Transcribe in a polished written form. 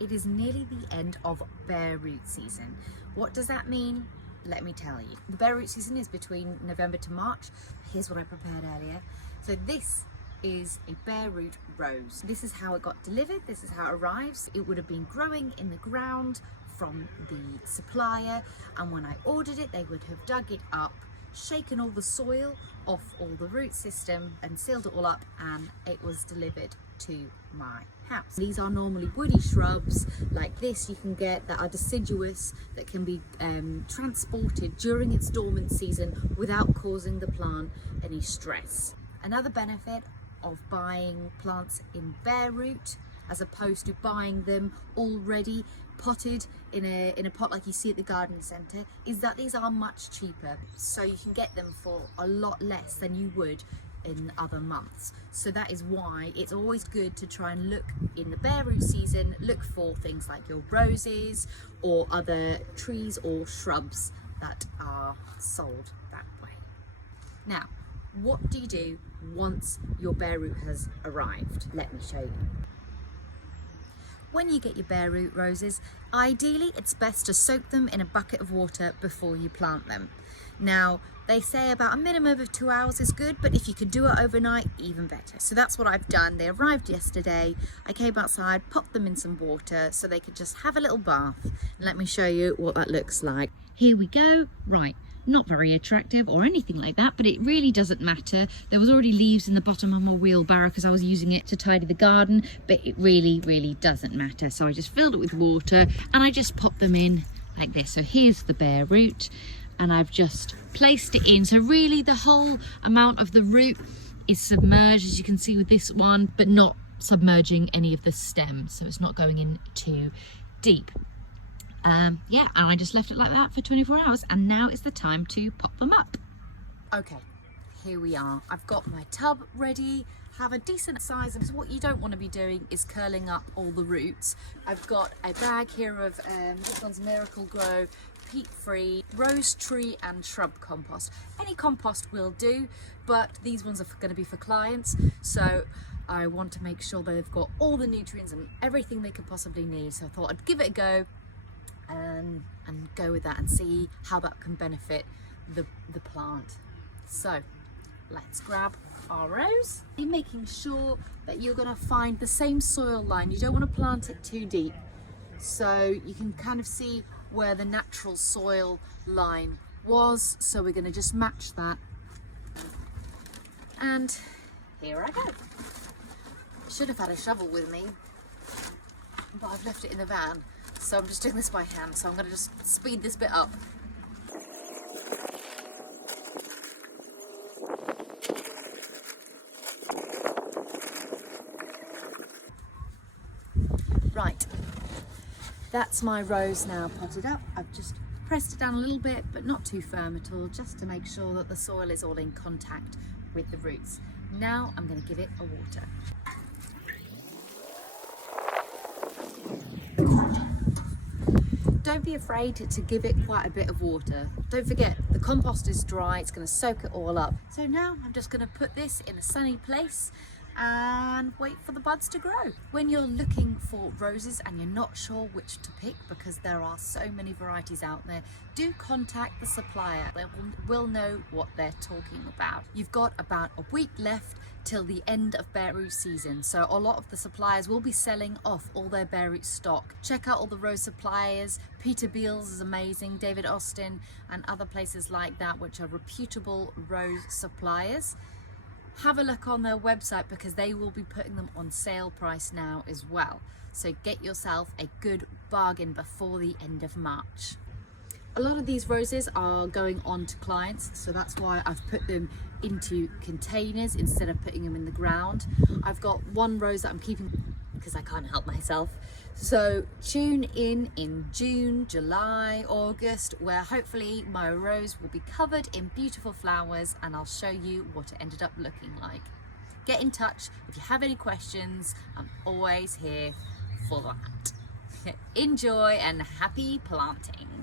It is nearly the end of bare root season. What does that mean? Let me tell you. The bare root season is between November to March. Here's what I prepared earlier. So this is a bare root rose. This is how it got delivered. This is how it arrives. It would have been growing in the ground from the supplier, and when I ordered it, they would have dug it up, shaken all the soil off all the root system and sealed it all up, and it was delivered to my house. These are normally woody shrubs like this you can get that are deciduous, that can be transported during its dormant season without causing the plant any stress. Another benefit of buying plants in bare root as opposed to buying them already potted in a pot like you see at the garden centre is that these are much cheaper, so you can get them for a lot less than you would in other months. So that is why it's always good to try and look in the bare root season, look for things like your roses or other trees or shrubs that are sold that way. Now, what do you do once your bare root has arrived? Let me show you. When you get your bare root roses, ideally it's best to soak them in a bucket of water before you plant them. Now, they say about a minimum of 2 hours is good, but if you could do it overnight, even better. So that's what I've done. They arrived yesterday. I came outside, popped them in some water so they could just have a little bath. And let me show you what that looks like. Here we go. Right. Not very attractive or anything like that, but it really doesn't matter. There was already leaves in the bottom of my wheelbarrow because I was using it to tidy the garden, but it really doesn't matter. So I just filled it with water and I just popped them in like this. So here's the bare root and I've just placed it in. So really the whole amount of the root is submerged, as you can see with this one, but not submerging any of the stems. So it's not going in too deep. Yeah, and I just left it like that for 24 hours and now is the time to pop them up. Okay, here we are. I've got my tub ready, have a decent size, because what you don't want to be doing is curling up all the roots. I've got a bag here of this one's Miracle Grow peat-free rose tree and shrub compost. Any compost will do, but these ones are going to be for clients, so I want to make sure they've got all the nutrients and everything they could possibly need. So I thought I'd give it a go and go with that and see how that can benefit the plant. So let's grab our rose. You're making sure that you're going to find the same soil line. You don't want to plant it too deep, so you can kind of see where the natural soil line was. So we're going to just match that, and here I go. I should have had a shovel with me, but I've left it in the van. So I'm just doing this by hand, so I'm going to just speed this bit up. Right, that's my rose now potted up. I've just pressed it down a little bit, but not too firm at all, just to make sure that the soil is all in contact with the roots. Now I'm going to give it a water. Don't be afraid to give it quite a bit of water. Don't forget, the compost is dry, it's going to soak it all up. So now I'm just going to put this in a sunny place and wait for the buds to grow. When you're looking for roses and you're not sure which to pick, because there are so many varieties out there, do contact the supplier. They will know what they're talking about. You've got about a week left till the end of bare root season, so a lot of the suppliers will be selling off all their bare root stock. Check out all the rose suppliers. Peter Beals is amazing, David Austin and other places like that, which are reputable rose suppliers. Have a look on their website because they will be putting them on sale price now as well. So get yourself a good bargain before the end of March. A lot of these roses are going on to clients, so that's why I've put them into containers instead of putting them in the ground. I've got one rose that I'm keeping because I can't help myself. So tune in June, July, August, where hopefully my rose will be covered in beautiful flowers and I'll show you what it ended up looking like. Get in touch if you have any questions. I'm always here for that. Enjoy and happy planting.